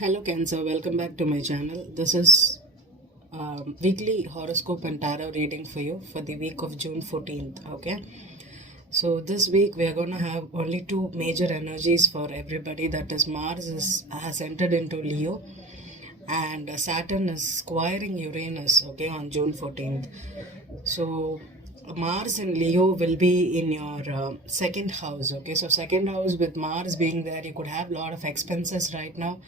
Hello Cancer, welcome back to my channel. This is weekly horoscope and tarot reading for you for the week of June 14th. Okay, so this week we are going to have only two major energies for everybody. That is has entered into Leo, and Saturn is squiring Uranus. Okay, on June 14th. So Mars in Leo will be in your second house. Okay, so second house with Mars being there, you could have a lot of expenses right now.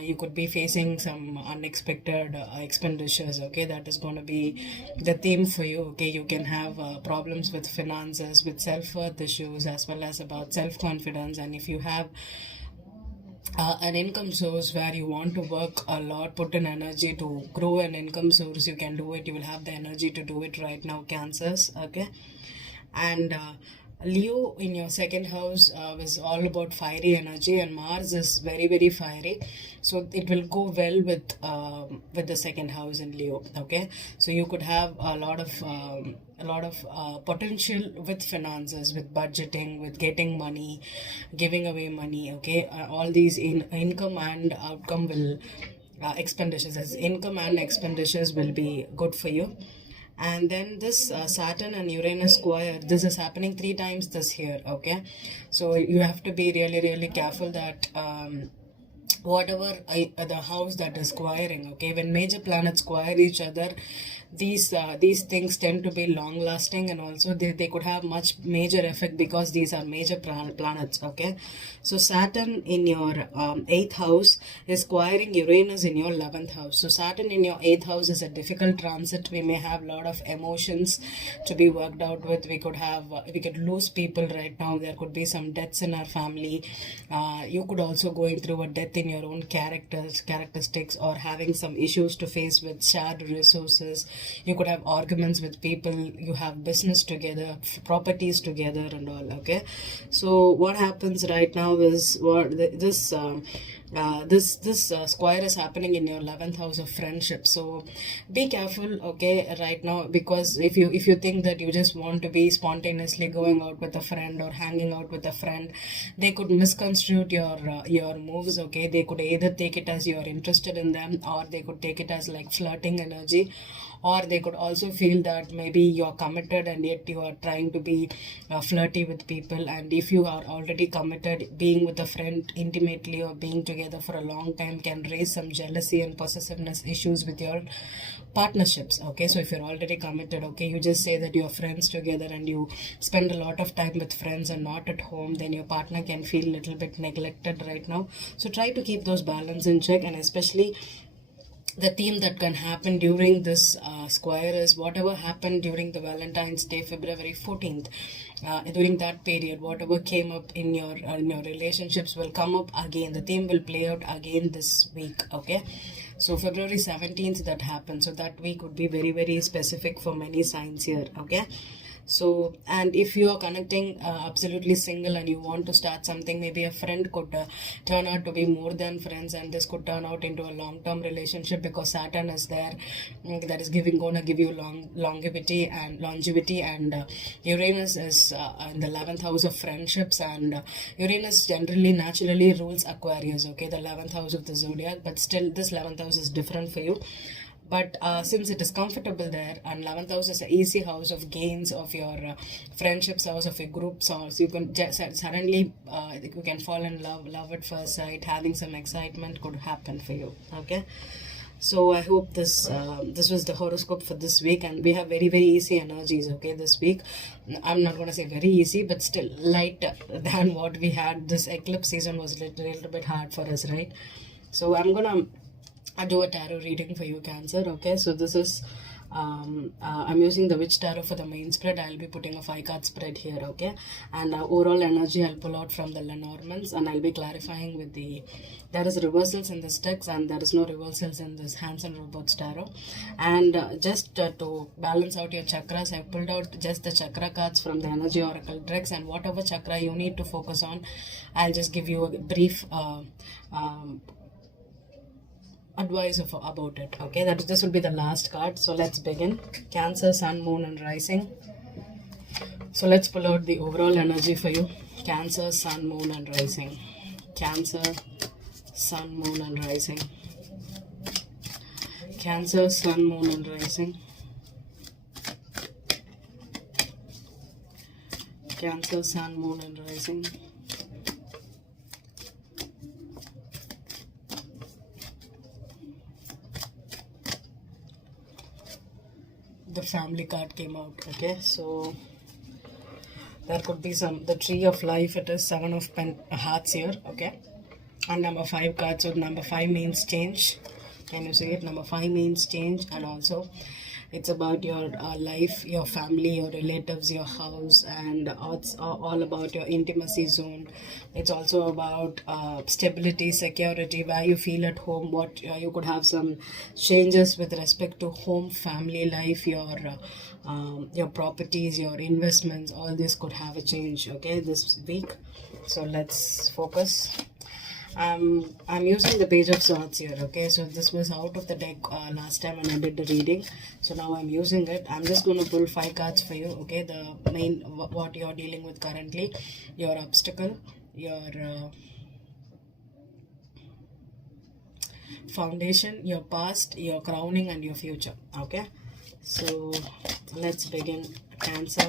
You could be facing some unexpected expenditures. Okay, that is going to be the theme for you. Okay, you can have problems with finances, with self-worth issues, as well as about self-confidence. And if you have an income source where you want to work a lot, put in energy to grow an income source, you can do it. You will have the energy to do it right now, Cancers. Okay, and Leo in your second house is all about fiery energy, and Mars is very very fiery, so it will go well with the second house in Leo. Okay, so you could have a lot of potential with finances, with budgeting, with getting money, giving away money. Okay, all these income and outcome will expenditures as income and expenditures will be good for you. And then this Saturn and Uranus square, this is happening 3 times this year. Okay, so you have to be really really careful that whatever the house that is squiring. Okay, when major planets square each other, these things tend to be long lasting, and also they could have much major effect because these are major planets. Okay, so Saturn in your 8th house is squiring Uranus in your 11th house. So Saturn in your 8th house is a difficult transit. We may have a lot of emotions to be worked out with. We could lose people right now. There could be some deaths in our family. You could also going through a death in your own characteristics, or having some issues to face with shared resources. You could have arguments with people. You have business together, properties together, and all. Okay, so what happens right now is this square is happening in your 11th house of friendship. So be careful, okay, right now, because if you think that you just want to be spontaneously going out with a friend or hanging out with a friend, they could misconstrue your moves. Okay, they could either take it as you're interested in them, or they could take it as like flirting energy, or they could also feel that maybe you're committed and yet you are trying to be flirty with people. And if you are already committed, being with a friend intimately or being together for a long time can raise some jealousy and possessiveness issues with your partnerships. Okay, so if you're already committed, okay, you just say that you're friends together and you spend a lot of time with friends and not at home, then your partner can feel a little bit neglected right now. So try to keep those balance in check. And especially the theme that can happen during this square is whatever happened during the Valentine's Day, February 14th. During that period, whatever came up in your relationships will come up again. The theme will play out again this week. Okay, so February 17th that happened. So that week would be very very specific for many signs here. Okay, so, and if you are connecting absolutely single and you want to start something, maybe a friend could turn out to be more than friends, and this could turn out into a long-term relationship because Saturn is there. That is gonna give you longevity, and Uranus is in the 11th house of friendships, and Uranus generally naturally rules Aquarius. Okay, the 11th house of the zodiac, but still this 11th house is different for you. But since it is comfortable there, and 11th house is an easy house of gains of your friendships house, of your groups house, you can suddenly you can fall in love at first sight. Having some excitement could happen for you. Okay, so I hope this was the horoscope for this week, and we have very very easy energies. Okay, this week I'm not going to say very easy, but still lighter than what we had. This eclipse season was a little bit hard for us, right? So I'm gonna do a tarot reading for you, Cancer. Okay, so this is I'm using the Witch Tarot for the main spread. I'll be putting a 5-card spread here. Okay, and overall energy I'll pull out from the Lenormands, and I'll be clarifying with there is reversals in this text and there is no reversals in this Hanson Robots Tarot. And just to balance out your chakras, I pulled out just the chakra cards from the Energy Oracle decks, and whatever chakra you need to focus on, I'll just give you a brief advice about it. Okay, this will be the last card. So let's begin. Cancer, Sun, Moon and Rising. So let's pull out the overall energy for you. Cancer, Sun, Moon and Rising. Cancer, Sun, Moon and Rising. Cancer, Sun, Moon and Rising. Cancer, Sun, Moon and Rising. The family card came out. Okay, so there could be the tree of life. It is 7 of hearts here. Okay, and number 5 card. So number 5 means change. Can you see it? Number 5 means change, and also it's about your life, your family, your relatives, your house, and it's all about your intimacy zone. It's also about stability, security, where you feel at home. What you could have some changes with respect to home, family life, your properties, your investments. All this could have a change. Okay, this week. So let's focus. I'm using the Page of Swords here. Okay, so this was out of the deck last time when I did the reading, so now I'm using it. I'm just going to pull 5 cards for you. Okay, the main what you're dealing with currently, your obstacle, your foundation, your past, your crowning, and your future. Okay, so let's begin. Cancer,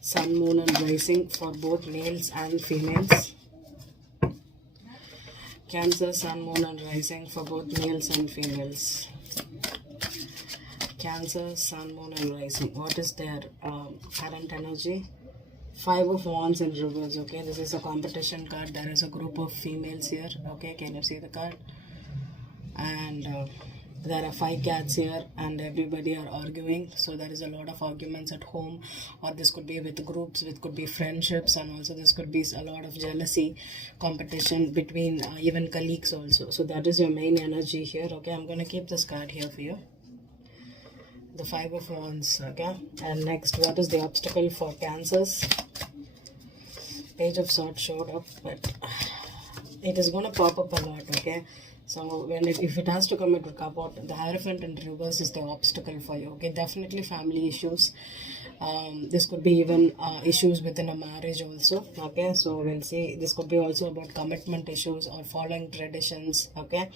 Sun, Moon and Rising for both males and females. Cancer, Sun, Moon and Rising for both males and females. Cancer, Sun, Moon and Rising. What is their current energy? 5 of Wands in reverse. Okay, this is a competition card. There is a group of females here. Okay, can you see the card? And there are 5 cats here and everybody are arguing. So there is a lot of arguments at home, or this could be with groups, it could be friendships, and also this could be a lot of jealousy, competition between even colleagues also. So that is your main energy here. Okay, I'm going to keep this card here for you. The 5 of Wands. Okay, and next, what is the obstacle for Cancers? Page of Swords showed up, but it is going to pop up a lot. Okay, so if it has to come, it will come out. The Hierophant in reverse is the obstacle for you. Okay, definitely family issues. This could be even issues within a marriage also. Okay, so we'll see. This could be also about commitment issues or following traditions. Okay,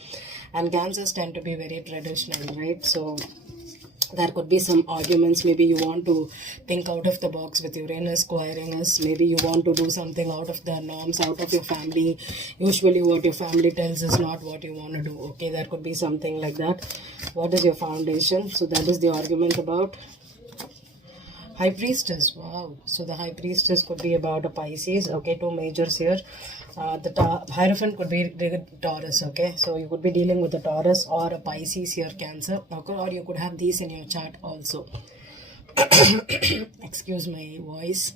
and Cancers tend to be very traditional, right? So there could be some arguments. Maybe you want to think out of the box with Uranus squiring us. Maybe you want to do something out of the norms, out of your family. Usually what your family tells is not what you want to do. Okay, there could be something like that. What is your foundation? So that is the argument about. High Priestess. Wow. So the High Priestess could be about a Pisces. Okay, 2 majors here. The Hierophant could be Taurus. Okay, so you could be dealing with a Taurus or a Pisces here, Cancer. Okay, or you could have these in your chart also. Excuse my voice.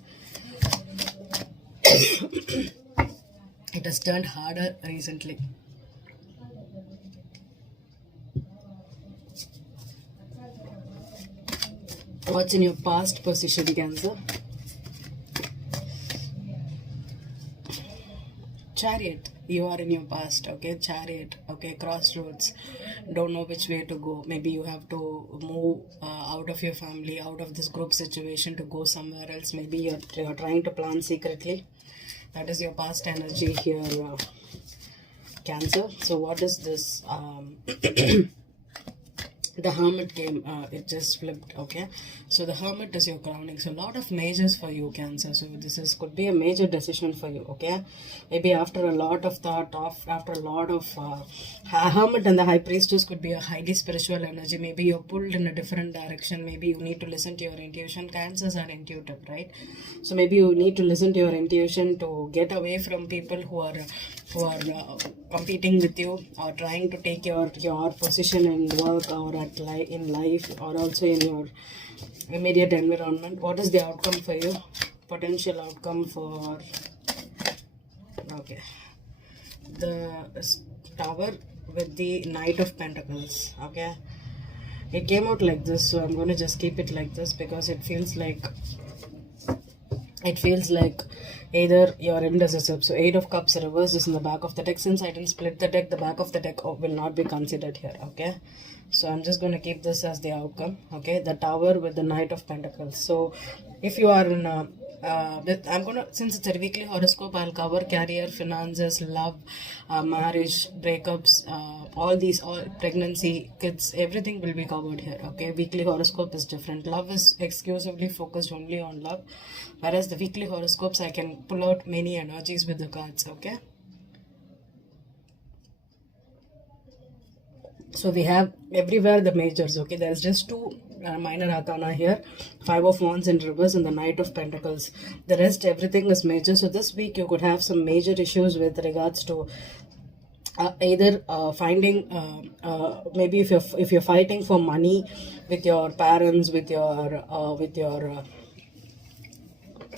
It has turned harder recently. What's in your past position, Cancer? Chariot. You are in your past. Okay, Chariot. Okay, crossroads. Don't know which way to go. Maybe you have to move out of your family, out of this group situation to go somewhere else. Maybe you're trying to plan secretly. That is your past energy here, Cancer. So what is this? The Hermit came, it just flipped. Okay, so the Hermit is your crowning. So a lot of majors for you, Cancer. So this could be a major decision for you. Okay, maybe after a lot of thought, after a lot of Hermit and the High Priestess could be a highly spiritual energy. Maybe you're pulled in a different direction. Maybe you need to listen to your intuition. Cancers are intuitive, right? So maybe you need to listen to your intuition to get away from people who are competing with you, or trying to take your position in work or in life, or also in your immediate environment. What is the outcome for you? Potential outcome for, okay, the Tower with the Knight of Pentacles. Okay, it came out like this, so I'm going to just keep it like this because it feels like either you're indecisive. So 8 of Cups reverse is in the back of the deck. Since I didn't split the deck, the back of the deck will not be considered here. Okay, so I'm just going to keep this as the outcome. Okay, the Tower with the Knight of Pentacles. So if you are in a I'm gonna, since it's a weekly horoscope, I'll cover career, finances, love, marriage, breakups, all pregnancy, kids, everything will be covered here. Okay, weekly horoscope is different. Love is exclusively focused only on love, whereas the weekly horoscopes I can pull out many energies with the cards. Okay. So we have everywhere the majors. Okay, there's just two minor arcana here, Five of Wands in reverse and the Knight of Pentacles. The rest, everything is major. So this week you could have some major issues with regards to either finding maybe if you're fighting for money with your parents, with your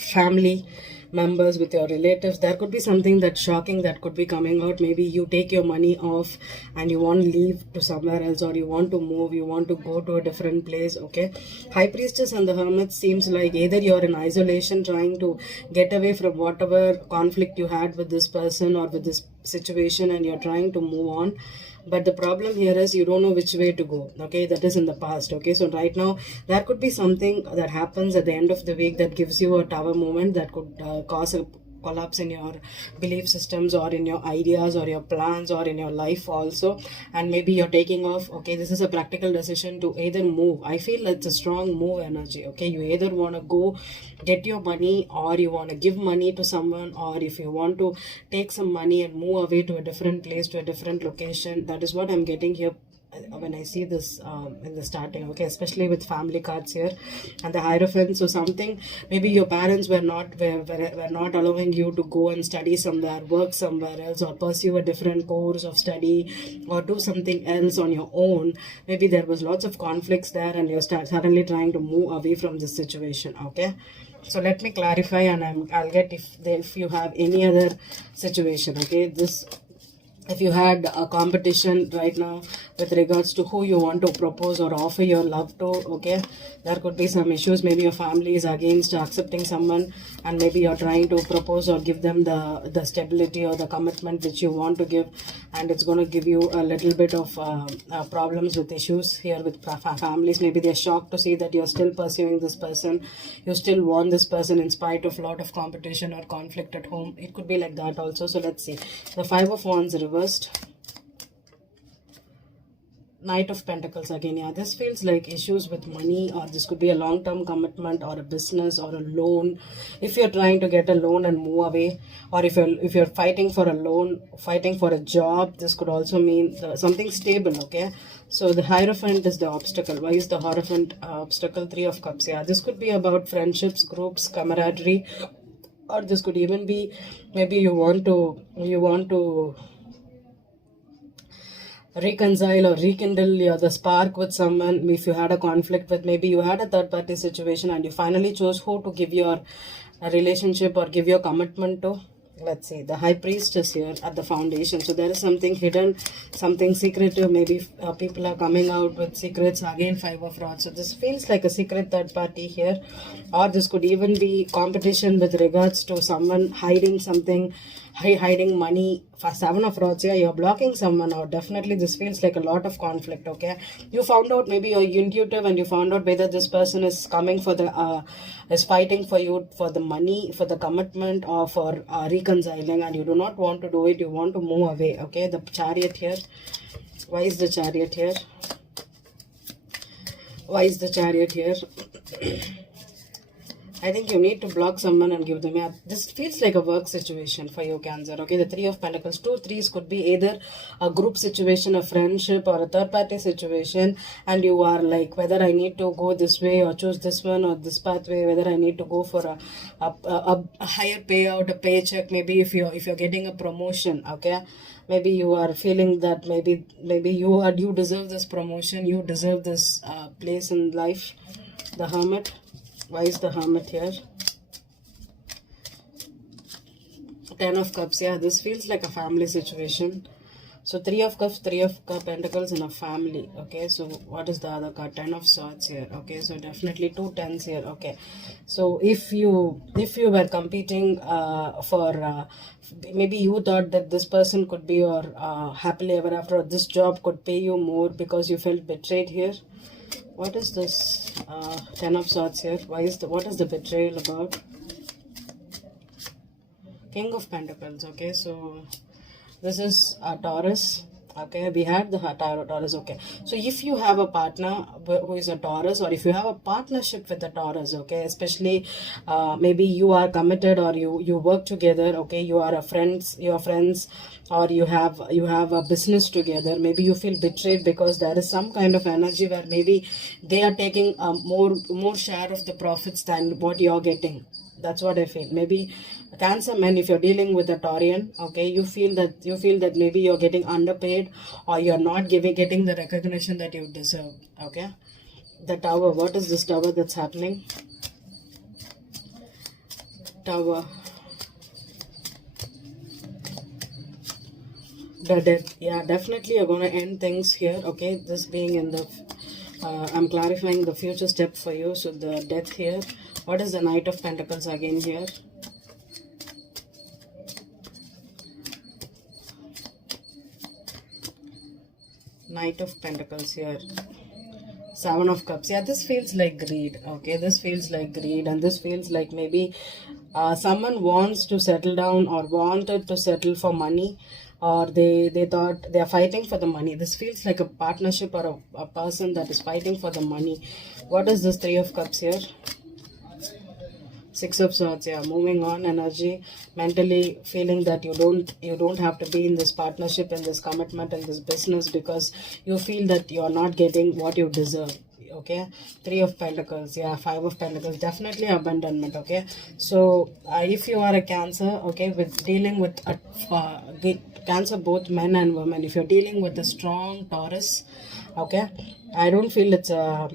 family members, with your relatives. There could be something that's shocking that could be coming out. Maybe you take your money off and you want to leave to somewhere else, or you want to move, you want to go to a different place. Okay, High Priestess and the Hermit seems like either you're in isolation trying to get away from whatever conflict you had with this person or with this situation, and you're trying to move on. But the problem here is you don't know which way to go. Okay, that is in the past. Okay, so right now there could be something that happens at the end of the week that gives you a tower moment that could cause a collapse in your belief systems or in your ideas or your plans or in your life also. And maybe you're taking off. Okay, this is a practical decision to either move. I feel it's a strong move energy. Okay, you either want to go get your money, or you want to give money to someone, or if you want to take some money and move away to a different place, to a different location. That is what I'm getting here when I see this in the starting. Okay, especially with family cards here and the Hierophant. So something, maybe your parents were not allowing you to go and study somewhere, work somewhere else, or pursue a different course of study, or do something else on your own. Maybe there was lots of conflicts there, and you're suddenly trying to move away from this situation. Okay, so let me clarify, and I'll get if you have any other situation. Okay, this, if you had a competition right now with regards to who you want to propose or offer your love to. Okay, there could be some issues. Maybe your family is against accepting someone, and maybe you're trying to propose or give them the stability or the commitment which you want to give, and it's going to give you a little bit of problems with issues here with families. Maybe they're shocked to see that you're still pursuing this person, you still want this person in spite of a lot of competition or conflict at home. It could be like that also. So let's see. The Five of Wands reversed, Knight of Pentacles again. Yeah, this feels like issues with money, or this could be a long-term commitment or a business or a loan. If you're trying to get a loan and move away, or if you're fighting for a loan, fighting for a job, this could also mean something stable. Okay, so the Hierophant is the obstacle. Why is the Hierophant obstacle? Three of Cups. Yeah, this could be about friendships, groups, camaraderie, or this could even be maybe you want to reconcile or rekindle the spark with someone. If you had a conflict with, maybe you had a third party situation, and you finally chose who to give your relationship or give your commitment to. Let's see, the High Priestess here at the foundation. So there is something hidden, something secretive. Maybe people are coming out with secrets. Again, Five of Rods. So this feels like a secret third party here, or this could even be competition with regards to someone hiding something, hiding money. For Seven of Rods, yeah, you're blocking someone out. Definitely this feels like a lot of conflict. Okay, you found out, maybe you're intuitive and you found out whether this person is coming for the is fighting for you for the money, for the commitment, or for reconciling, and you do not want to do it. You want to move away. Okay, the Chariot here. Why is the Chariot here? Why is the Chariot here? I think you need to block someone and give them. Yeah, this feels like a work situation for you, Cancer. Okay, the Three of Pentacles. 2 3s could be either a group situation, a friendship, or a third party situation, and you are like whether I need to go this way or choose this one or this pathway, whether I need to go for a higher payout, a paycheck. Maybe if you're getting a promotion. Okay, maybe you are feeling that maybe you deserve this promotion, you deserve this place in life. The Hermit. Why is the Hermit here? Ten of Cups. Yeah, this feels like a family situation. So Three of Cups, Pentacles in a family. Okay, so what is the other card? Ten of Swords here. Okay, so definitely 2 10s here. Okay, so if you were competing for maybe you thought that this person could be your happily ever after, or this job could pay you more because you felt betrayed here. What is this Ten of Swords here? What is the betrayal about? King of Pentacles. Okay, so this is a Taurus. Okay, we had the Taurus. Okay, so if you have a partner who is a Taurus, or if you have a partnership with a Taurus, okay, especially maybe you are committed, or you work together. Okay, you are friends, or you have a business together. Maybe you feel betrayed because there is some kind of energy where maybe they are taking more share of the profits than what you're getting. That's what I feel. Maybe Cancer men, if you're dealing with a Taurian, okay, you feel that maybe you're getting underpaid, or you're not getting the recognition that you deserve. Okay, the Tower. What is this Tower that's happening? Tower. The death. Yeah, definitely you're gonna end things here. Okay, this being in the I'm clarifying the future step for you. So the death here. What is the Knight of Pentacles again here? Knight of Pentacles here. Seven of Cups. Yeah, this feels like greed. Okay, this feels like greed, and this feels like maybe someone wants to settle down, or wanted to settle for money, or they thought they are fighting for the money. This feels like a partnership, or a person that is fighting for the money. What is this Three of Cups here? Six of Swords. Yeah, moving on energy, mentally feeling that you don't have to be in this partnership, in this commitment, in this business, because you feel that you are not getting what you deserve. Okay, Three of Pentacles. Yeah, Five of Pentacles. Definitely abandonment. Okay, so if you are a Cancer, okay, with dealing with a Cancer, both men and women, if you're dealing with a strong Taurus, okay, I don't feel it's a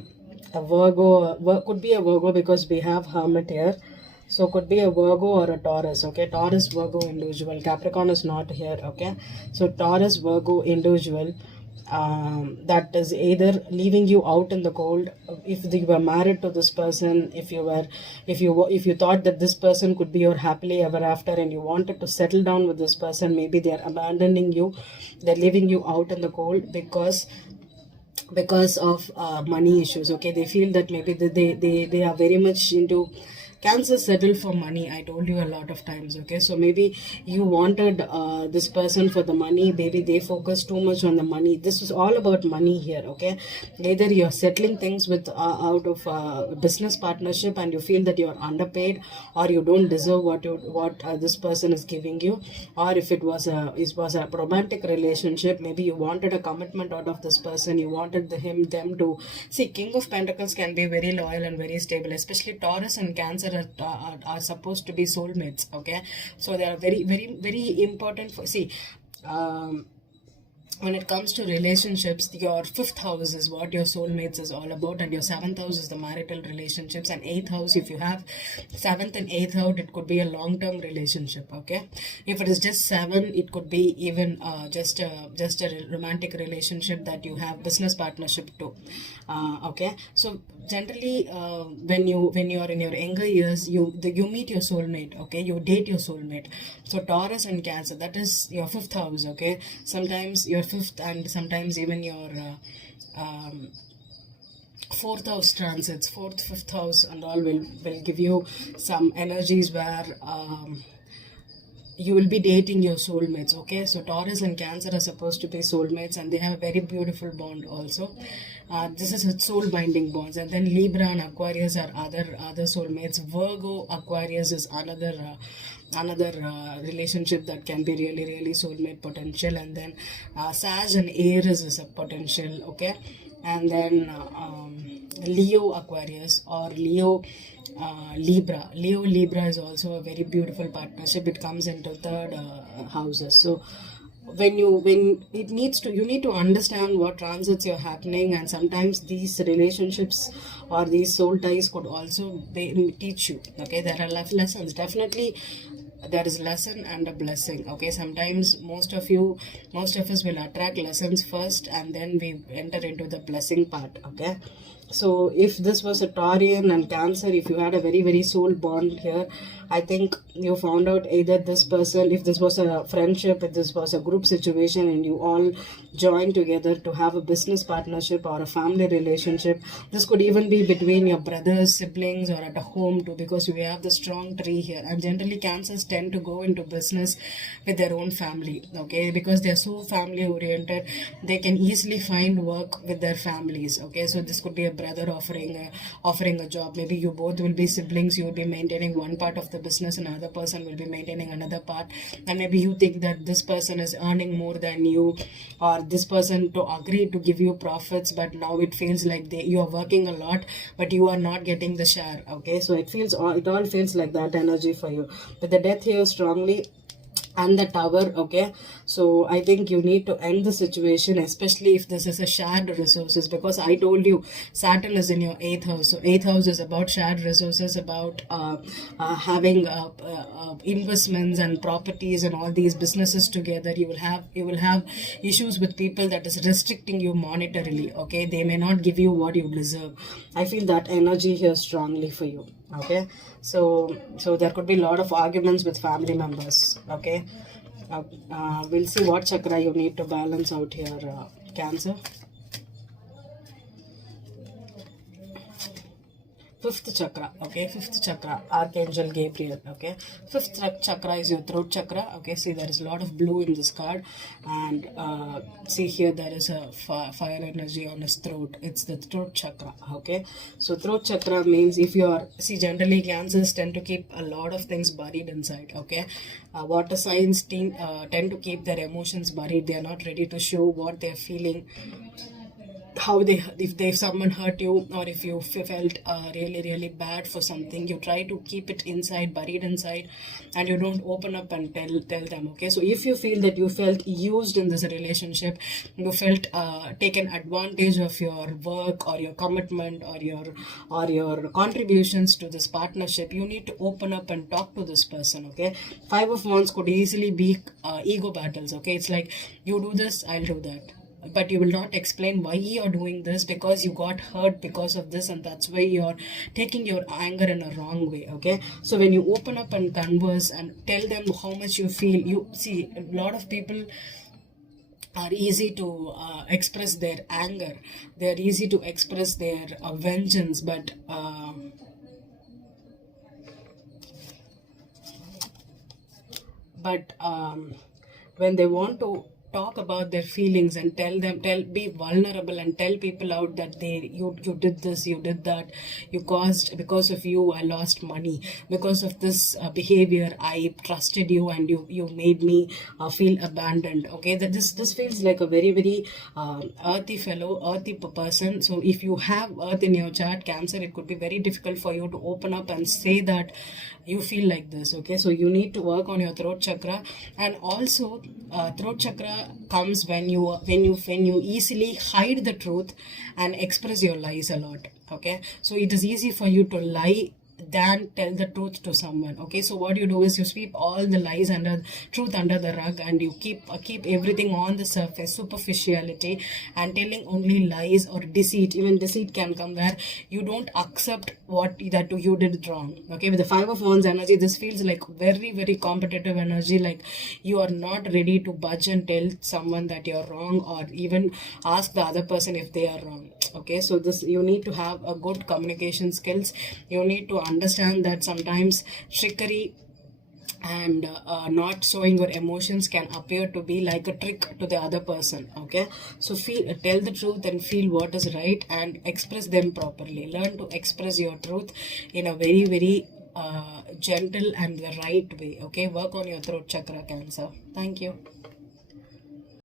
Virgo. Could be a Virgo because we have Hermit here. So could be a Virgo or a Taurus. Okay, Taurus, Virgo individual. Capricorn is not here. Okay, so Taurus, Virgo individual, that is either leaving you out in the cold. If you were married to this person, if you thought that this person could be your happily ever after, and you wanted to settle down with this person, maybe they are abandoning you. They're leaving you out in the cold because of money issues. Okay, they feel that maybe they are very much into Cancer. Settle for money, I told you a lot of times. Okay, so maybe you wanted this person for the money. Maybe they focus too much on the money. This is all about money here. Okay, either you're settling things with out of business partnership, and you feel that you're underpaid, or you don't deserve what this person is giving you. Or if it was a romantic relationship, maybe you wanted a commitment out of this person. You wanted them to see. King of Pentacles can be very loyal and very stable, especially Taurus and Cancer are supposed to be soulmates. Okay, so they are very very very important for, see, when it comes to relationships, your fifth house is what your soulmates is all about, and your seventh house is the marital relationships, and eighth house, if you have seventh and eighth house, it could be a long-term relationship. Okay, if it is just seven, it could be even just a romantic relationship that you have business partnership too. Okay, so generally when you are in your younger years, you meet your soulmate. Okay, you date your soulmate. So Taurus and Cancer, that is your fifth house. Okay, sometimes your fifth, and sometimes even your fourth house transits, fourth, fifth house and all will give you some energies where you will be dating your soulmates. Okay, so Taurus and Cancer are supposed to be soulmates, and they have a very beautiful bond also. This is a soul binding bonds. And then Libra and Aquarius are other soulmates. Virgo, Aquarius is another relationship that can be really really soulmate potential. And then Sag and Aries is a potential. Okay, and then Leo Aquarius, or Leo Libra. Leo Libra is also a very beautiful partnership. It comes into third houses. So you need to understand what transits are happening, and sometimes these relationships or these soul ties could also teach you. Okay, there are lessons. Definitely there is lesson and a blessing. Okay, sometimes most of us will attract lessons first, and then we enter into the blessing part. Okay, so if this was a Taurian and Cancer, if you had a very very soul bond here, I think you found out either this person, if this was a friendship, if this was a group situation, and you all joined together to have a business partnership or a family relationship. This could even be between your brothers, siblings, or at a home too, because we have the strong tree here. And generally Cancers tend to go into business with their own family, okay, because they're so family oriented. They can easily find work with their families, okay. So this could be a brother offering a job. Maybe you both will be siblings, you will be maintaining one part of the business, another person will be maintaining another part, and maybe you think that this person is earning more than you, or this person to agree to give you profits, but now it feels like you are working a lot but you are not getting the share, okay. So it all feels like that energy for you. But the death here strongly and the tower, okay. So I think you need to end the situation, especially if this is a shared resources, because I told you Saturn is in your 8th house. So 8th house is about shared resources, about having investments and properties and all these businesses together. You will have issues with people that is restricting you monetarily, okay. They may not give you what you deserve. I feel that energy here strongly for you, okay. So there could be a lot of arguments with family members, okay. We'll see what chakra you need to balance out here, Cancer. Fifth chakra, okay. Fifth chakra, Archangel Gabriel, okay. Fifth chakra is your throat chakra, okay. See, there is a lot of blue in this card, and see here there is a fire energy on his throat. It's the throat chakra, okay. So throat chakra means, if you are, see, generally Cancers tend to keep a lot of things buried inside, okay. Water signs tend to keep their emotions buried. They are not ready to show what they are feeling, if someone hurt you, or if you felt really bad for something, you try to keep it inside, buried inside, and you don't open up and tell them, okay. So if you feel that you felt used in this relationship, you felt taken advantage of your work or your commitment or your contributions to this partnership, you need to open up and talk to this person, okay. 5 of Wands could easily be ego battles, okay. It's like, you do this, I'll do that, but you will not explain why you're doing this, because you got hurt because of this, and that's why you're taking your anger in a wrong way, okay. So when you open up and converse and tell them how much you feel, you see, a lot of people are easy to express their anger, they're easy to express their vengeance, but when they want to talk about their feelings and be vulnerable and tell people out that you did this, you did that, you caused, because of you I lost money, because of this behavior I trusted you and you made me feel abandoned, okay. That this feels like a very earthy person. So if you have earth in your chart, Cancer, it could be very difficult for you to open up and say that you feel like this, okay. So you need to work on your throat chakra. And also throat chakra comes when you easily hide the truth and express your lies a lot, okay. So it is easy for you to lie than tell the truth to someone, okay. So what you do is you sweep all the lies under truth under the rug, and you keep everything on the surface, superficiality, and telling only lies or deceit. Even deceit can come where you don't accept that you did wrong, okay. With the 5 of Wands energy, this feels like very competitive energy, like you are not ready to budge and tell someone that you're wrong, or even ask the other person if they are wrong, okay. So this, you need to have a good communication skills. You need to understand that sometimes trickery and not showing your emotions can appear to be like a trick to the other person, okay. So tell the truth and feel what is right and express them properly. Learn to express your truth in a very gentle and the right way, okay. Work on your throat chakra, Cancer. Thank you.